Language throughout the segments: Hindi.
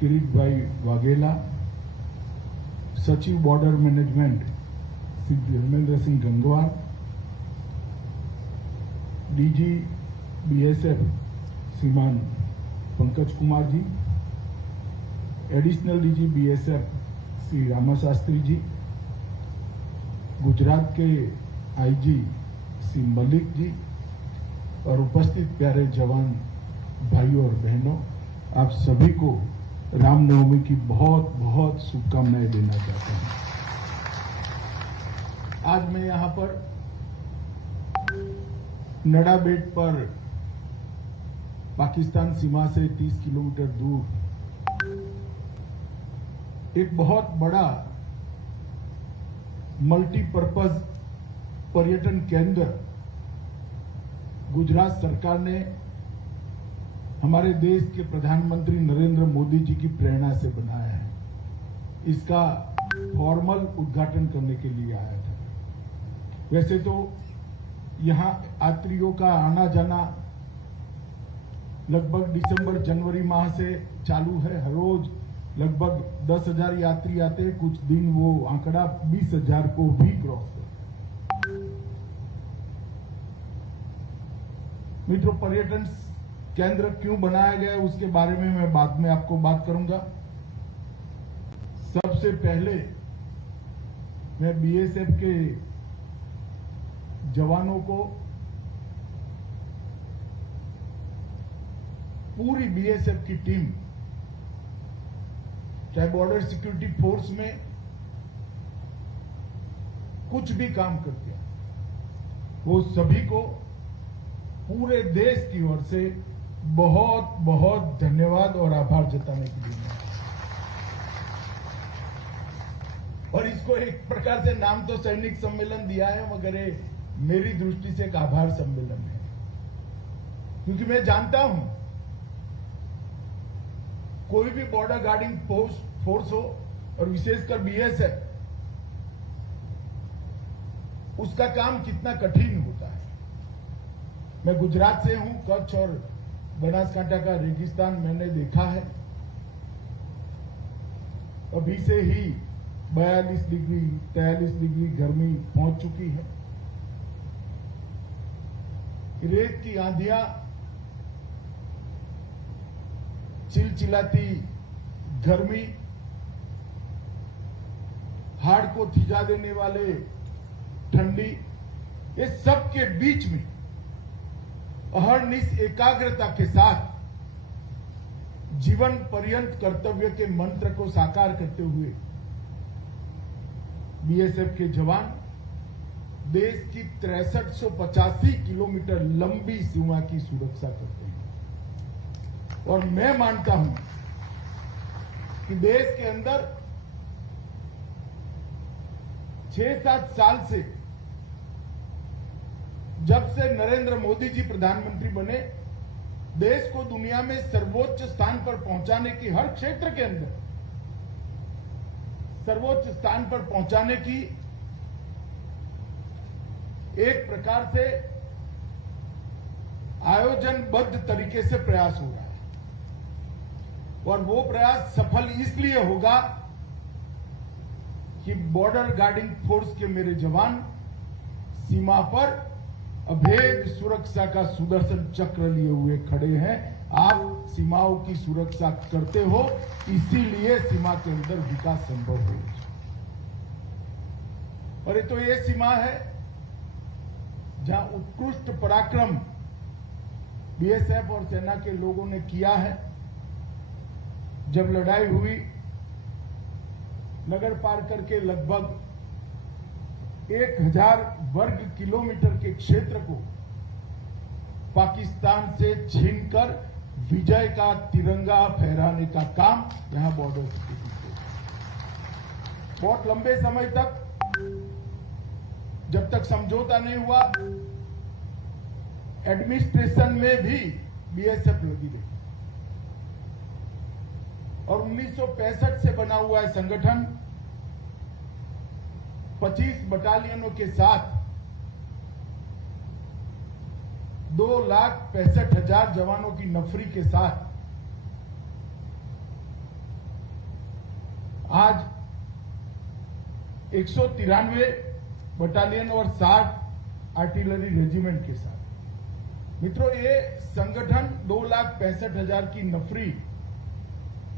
किरीटभाई वाघेला, सचिव border management Shri Dharmendra Singh Gangwar, DG BSF Shriman Pankaj Kumar ji, additional DG BSF Shri Rama Shastri ji, Gujarat के आईजी श्री मलिक जी और उपस्थित प्यारे जवान भाइयों और बहनों, आप सभी को रामनवमी की बहुत बहुत शुभकामनाएं देना चाहता हूं। आज मैं यहां पर नडा बेट पर पाकिस्तान सीमा से 30 किलोमीटर दूर एक बहुत बड़ा मल्टीपर्पज पर्यटन केंद्र गुजरात सरकार ने हमारे देश के प्रधानमंत्री नरेंद्र मोदी जी की प्रेरणा से बनाया है। इसका फॉर्मल उद्घाटन करने के लिए आया था। वैसे तो यहां यात्रियों का आना जाना लगभग दिसंबर जनवरी माह से चालू है। हर रोज लगभग 10,000 यात्री आते हैं। कुछ दिन वो आंकड़ा 20,000 को भी क्रॉस करता है। मित्रों, पर्यटन केंद्र क्यों बनाया गया है उसके बारे में मैं बाद में आपको बात करूंगा। सबसे पहले मैं बीएसएफ के जवानों को, पूरी बीएसएफ की टीम, चाहे बॉर्डर सिक्योरिटी फोर्स में कुछ भी काम करते हैं, वो सभी को पूरे देश की ओर से बहुत बहुत धन्यवाद और आभार जताने के लिए। और इसको एक प्रकार से नाम तो सैनिक सम्मेलन दिया है, मगर ये मेरी दृष्टि से एक आभार सम्मेलन है। क्योंकि मैं जानता हूं कोई भी बॉर्डर गार्डिंग फोर्स हो और विशेषकर बीएसएफ, उसका काम कितना कठिन होता है। मैं गुजरात से हूं, कच्छ और बनासकांठा का रेगिस्तान मैंने देखा है। अभी से ही 42 डिग्री 43 डिग्री गर्मी पहुंच चुकी है। रेत की आंधियां, चिलचिलाती गर्मी, हाड़ को थिजा देने वाले ठंडी, ये सब के बीच में अहर्निश एकाग्रता के साथ जीवन पर्यंत कर्तव्य के मंत्र को साकार करते हुए बीएसएफ के जवान देश की 6385 किलोमीटर लंबी सीमा की सुरक्षा करते हैं। और मैं मानता हूं कि देश के अंदर 6-7 साल से, जब से नरेंद्र मोदी जी प्रधानमंत्री बने, देश को दुनिया में सर्वोच्च स्थान पर पहुंचाने की, हर क्षेत्र के अंदर सर्वोच्च स्थान पर पहुंचाने की एक प्रकार से आयोजनबद्ध तरीके से प्रयास हो रहा है। और वो प्रयास सफल इसलिए होगा कि बॉर्डर गार्डिंग फोर्स के मेरे जवान सीमा पर अभेद सुरक्षा का सुदर्शन चक्र लिए हुए खड़े हैं। आप सीमाओं की सुरक्षा करते हो, इसीलिए सीमा के अंदर विकास संभव हो। और ये तो ये सीमा है जहां उत्कृष्ट पराक्रम बीएसएफ और सेना के लोगों ने किया है। जब लड़ाई हुई, नगर पार करके लगभग 1000 वर्ग किलोमीटर के क्षेत्र को पाकिस्तान से छीनकर विजय का तिरंगा फहराने का काम यहां बॉर्डर सिक्योरिटी फोर्स, बहुत लंबे समय तक, जब तक समझौता नहीं हुआ, एडमिनिस्ट्रेशन में भी बीएसएफ लगी रही। और 1965 से बना हुआ है संगठन 25 बटालियनों के साथ 2,65,000 जवानों की नफरी के साथ आज 193 बटालियन और 60 आर्टिलरी रेजिमेंट के साथ। मित्रों, ये संगठन 2,65,000 की नफरी,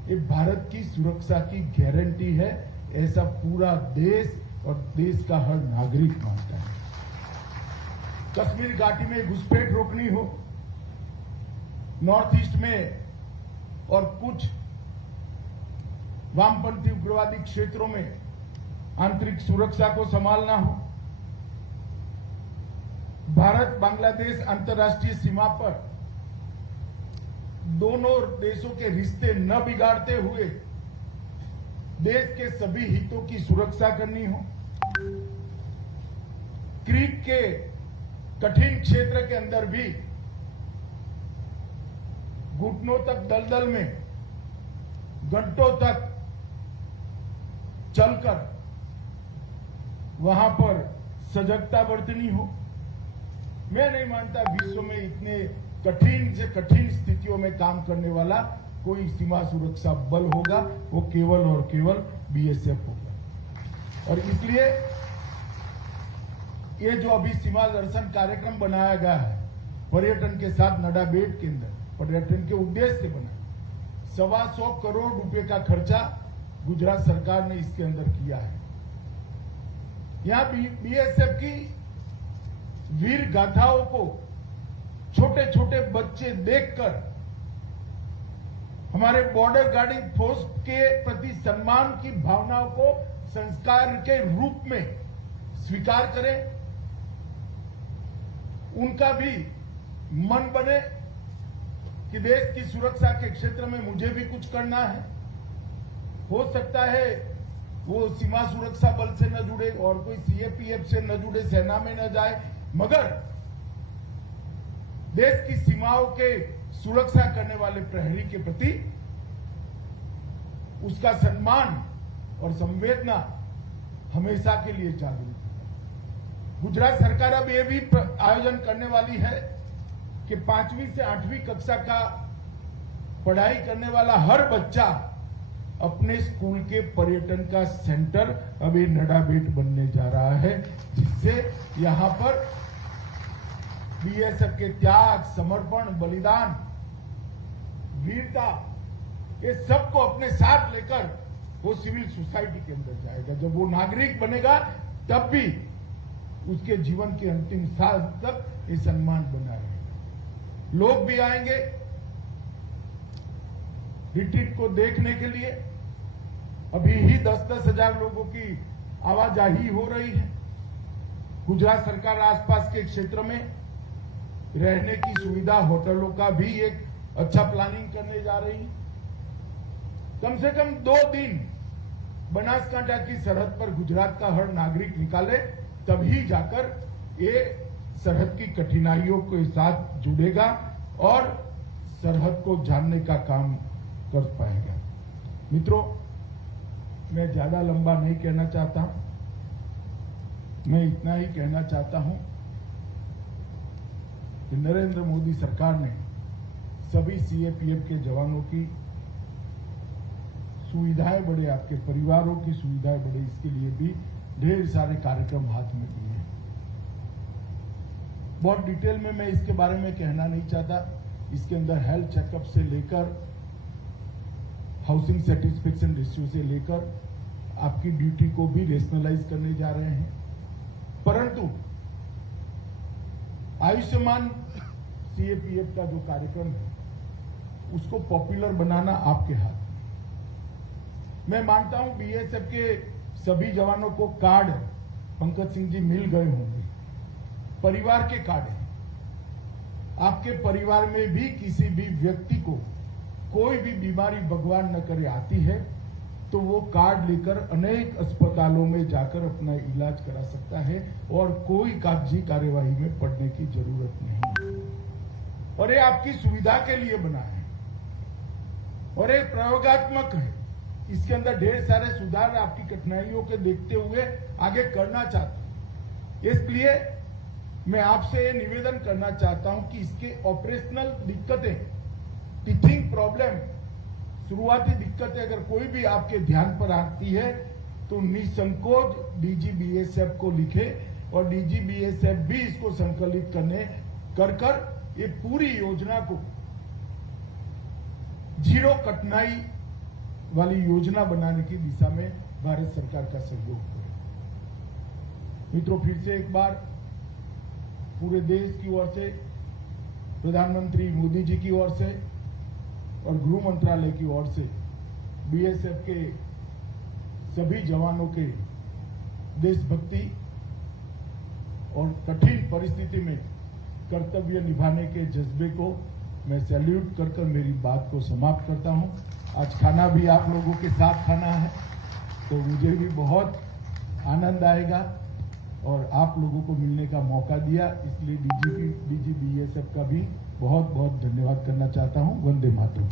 ये भारत की सुरक्षा की गारंटी है, ऐसा पूरा देश और देश का हर नागरिक मानता है। कश्मीर घाटी में घुसपैठ रोकनी हो, नॉर्थ ईस्ट में और कुछ वामपंथी उग्रवादी क्षेत्रों में आंतरिक सुरक्षा को संभालना हो, भारत बांग्लादेश अंतर्राष्ट्रीय सीमा पर दोनों देशों के रिश्ते न बिगाड़ते हुए देश के सभी हितों की सुरक्षा करनी हो, क्रीक के कठिन क्षेत्र के अंदर भी घुटनों तक दलदल में घंटों तक चलकर वहां पर सजगता बरतनी हो। मैं नहीं मानता विश्व में इतने कठिन से कठिन स्थितियों में काम करने वाला कोई सीमा सुरक्षा बल होगा, वो केवल और केवल बीएसएफ होगा। और इसलिए ये जो अभी सीमा दर्शन कार्यक्रम बनाया गया है, पर्यटन के साथ नडाबेट के अंदर पर्यटन के उद्देश्य से बना, 125 करोड़ रुपए का खर्चा गुजरात सरकार ने इसके अंदर किया है। यहां बीएसएफ की वीर गाथाओं को छोटे छोटे बच्चे देखकर हमारे बॉर्डर गार्डिंग फोर्स के प्रति सम्मान की भावनाओं को संस्कार के रूप में स्वीकार करें, उनका भी मन बने कि देश की सुरक्षा के क्षेत्र में मुझे भी कुछ करना है। हो सकता है वो सीमा सुरक्षा बल से न जुड़े और कोई सीएपीएफ से न जुड़े, सेना में न जाए, मगर देश की सीमाओं के सुरक्षा करने वाले प्रहरी के प्रति उसका सम्मान और संवेदना हमेशा के लिए जागरूक है। गुजरात सरकार अब यह भी आयोजन करने वाली है कि 5वीं से 8वीं कक्षा का पढ़ाई करने वाला हर बच्चा अपने स्कूल के पर्यटन का सेंटर अभी नडाबेट बनने जा रहा है, जिससे यहां पर बीएसएफ के त्याग, समर्पण, बलिदान, वीरता, ये सबको अपने साथ लेकर वो सिविल सोसाइटी के अंदर जाएगा। जब वो नागरिक बनेगा तब भी उसके जीवन के अंतिम साल तक ये सम्मान बना रहेगा। लोग भी आएंगे रिट्रीट को देखने के लिए। अभी ही 10-10 हजार लोगों की आवाजाही हो रही है। गुजरात सरकार आसपास के क्षेत्र में रहने की सुविधा, होटलों का भी एक अच्छा प्लानिंग करने जा रही है। कम से कम 2 दिन बनासकांठा की सरहद पर गुजरात का हर नागरिक निकाले, तभी जाकर ये सरहद की कठिनाइयों के साथ जुड़ेगा और सरहद को जानने का काम कर पाएगा। मित्रों, मैं ज्यादा लंबा नहीं कहना चाहता, मैं इतना ही कहना चाहता हूं कि नरेंद्र मोदी सरकार ने सभी सीएपीएफ के जवानों की सुविधाएं बढ़े, आपके परिवारों की सुविधाएं बढ़े, इसके लिए भी ढेर सारे कार्यक्रम हाथ में लिए हैं। बहुत डिटेल में मैं इसके बारे में कहना नहीं चाहता। इसके अंदर हेल्थ चेकअप से लेकर हाउसिंग सेटिस्फेक्शन रेशियो से लेकर आपकी ड्यूटी को भी रेशनलाइज करने जा रहे हैं। परंतु आयुष्मान सीएपीएफ का जो कार्यक्रम है उसको पॉपुलर बनाना आपके हाथ में। मैं मानता हूं बीएसएफ के सभी जवानों को कार्ड पंकज सिंह जी मिल गए होंगे, परिवार के कार्ड हैं। आपके परिवार में भी किसी भी व्यक्ति को कोई भी बीमारी भगवान न करे आती है तो वो कार्ड लेकर अनेक अस्पतालों में जाकर अपना इलाज करा सकता है और कोई कागजी कार्यवाही में पड़ने की जरूरत नहीं। और ये आपकी सुविधा के लिए बना है और एक प्रयोगात्मक है। इसके अंदर ढेर सारे सुधार आपकी कठिनाइयों के देखते हुए आगे करना चाहते हैं। इसलिए मैं आपसे ये निवेदन करना चाहता हूं कि इसके ऑपरेशनल दिक्कतें, टीचिंग प्रॉब्लम शुरुआती दिक्कतें अगर कोई भी आपके ध्यान पर आती है तो निसंकोच डीजी बीएसएफ को लिखे और डीजी बीएसएफ भी इसको संकलित कर ये पूरी योजना को जीरो कठिनाई वाली योजना बनाने की दिशा में भारत सरकार का सहयोग करे। मित्रों, फिर से एक बार पूरे देश की ओर से, प्रधानमंत्री मोदी जी की ओर से और गृह मंत्रालय की ओर से बीएसएफ के सभी जवानों के देशभक्ति और कठिन परिस्थिति में कर्तव्य निभाने के जज्बे को मैं सैल्यूट कर मेरी बात को समाप्त करता हूं। आज खाना भी आप लोगों के साथ खाना है तो मुझे भी बहुत आनंद आएगा और आप लोगों को मिलने का मौका दिया, इसलिए डीजी बीएसएफ का भी बहुत बहुत धन्यवाद करना चाहता हूं। वंदे मातरम।